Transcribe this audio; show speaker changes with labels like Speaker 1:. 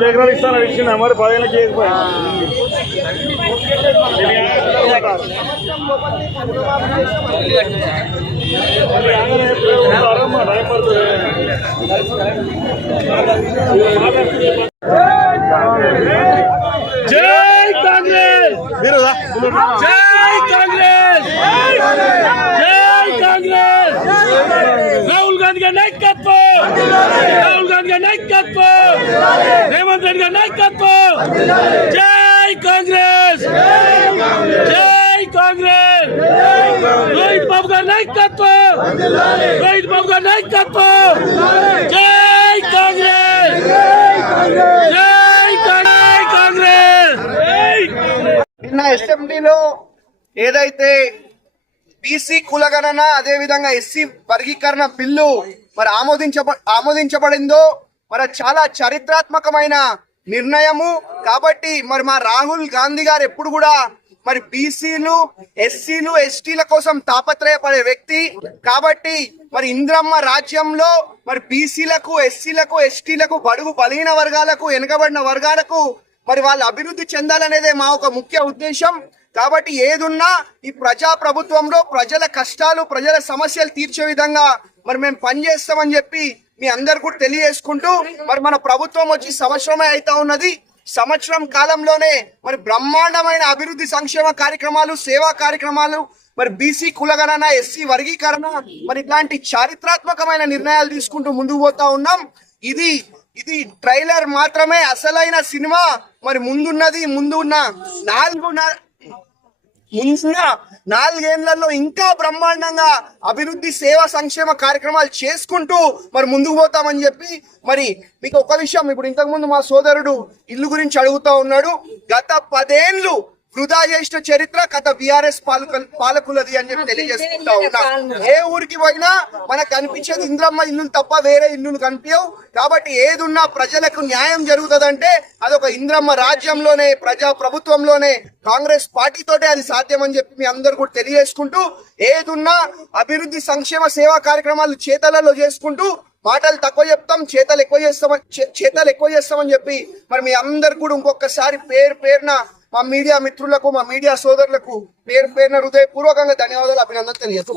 Speaker 1: పదిహేను ఇస్తాను ఇచ్చిన మరి పదిహేను కేసు జై కాంగ్రెస్! జై కాంగ్రెస్ జై కాంగ్రెస్ రాహుల్ గాంధీ గారి నాయకత్వం రాహుల్ నాయకత్వం! రేవంత్ రెడ్డి గారి నాయకత్వం! జై కాంగ్రెస్! జై కాంగ్రెస్! రోహిత్ బాబు గారి నాయకత్వం! రోహిత్ బాబు గారి నాయకత్వం! జై కాంగ్రెస్! జై కాంగ్రెస్ జై కాంగ్రెస్
Speaker 2: నిన్న అసెంబ్లీలో ఏదైతే బీసీ కులగణన అదే విధంగా ఎస్సీ వర్గీకరణ బిల్లు మరి ఆమోదించబ ఆమోదించబడిందో మరి చాలా చరిత్రాత్మకమైన నిర్ణయము. కాబట్టి మరి మా రాహుల్ గాంధీ గారు ఎప్పుడు కూడా మరి బీసీలు ఎస్సీలు ఎస్టీల కోసం తాపత్రయపడే వ్యక్తి. కాబట్టి మరి ఇంద్రమ్మ రాజ్యంలో మరి బీసీలకు ఎస్సీలకు ఎస్టీలకు బడుగు బలహీన వర్గాలకు వెనుకబడిన వర్గాలకు మరి వాళ్ళు అభివృద్ధి చెందాలనేదే మా ఒక ముఖ్య ఉద్దేశం. కాబట్టి ఏదున్నా ఈ ప్రజా ప్రభుత్వంలో ప్రజల కష్టాలు ప్రజల సమస్యలు తీర్చే విధంగా మరి మేము పని చేస్తామని చెప్పి మీ అందరు కూడా తెలియజేసుకుంటూ మరి మన ప్రభుత్వం వచ్చి సంవత్సరమే అవుతా ఉన్నది. సంవత్సరం కాలంలోనే మరి బ్రహ్మాండమైన అభివృద్ధి సంక్షేమ కార్యక్రమాలు సేవా కార్యక్రమాలు మరి బీసీ కులగణన ఎస్సీ వర్గీకరణ మరి ఇట్లాంటి చారిత్రాత్మకమైన నిర్ణయాలు తీసుకుంటూ ముందుకు పోతా ఉన్నాం. ఇది ఇది ట్రైలర్ మాత్రమే అసలైన సినిమా. మరి ముందున్నది ముందు ఉన్న నాలుగు ముందున్న నాలుగేళ్ళలో ఇంకా బ్రహ్మాండంగా అభివృద్ధి సేవా సంక్షేమ కార్యక్రమాలు చేసుకుంటూ మరి ముందుకు పోతామని చెప్పి మరి మీకు ఒక విషయం ఇప్పుడు ఇంతకుముందు మా సోదరుడు ఇల్లు గురించి అడుగుతా ఉన్నాడు. గత పదేండ్లు వృధా చేసిన చరిత్ర గత బీఆర్ఎస్ పాలక పాలకులది అని చెప్పి తెలియజేసుకుంటా ఉన్నా. ఏ ఊరికి పోయినా మనకు కనిపించేది ఇంద్రమ్మ ఇల్లులు తప్ప వేరే ఇల్లులు కనిపించవు. కాబట్టి ఏదున్నా ప్రజలకు న్యాయం జరుగుతుందంటే అదొక ఇంద్రమ్మ రాజ్యంలోనే ప్రజా ప్రభుత్వంలోనే కాంగ్రెస్ పార్టీతోటే అది సాధ్యం అని చెప్పి మీ అందరు కూడా తెలియజేసుకుంటూ ఏదున్నా అభివృద్ధి సంక్షేమ సేవా కార్యక్రమాలు చేతలలో చేసుకుంటూ మాటలు తక్కువ చెప్తాం చేతలు ఎక్కువ చేస్తామని చేతలు ఎక్కువ చేస్తామని చెప్పి మరి మీ అందరు కూడా ఇంకొకసారి పేరు పేరున మా మీడియా మిత్రులకు మా మీడియా సోదరులకు పేరు పేరున హృదయపూర్వకంగా ధన్యవాదాలు అభినందన తెలియదు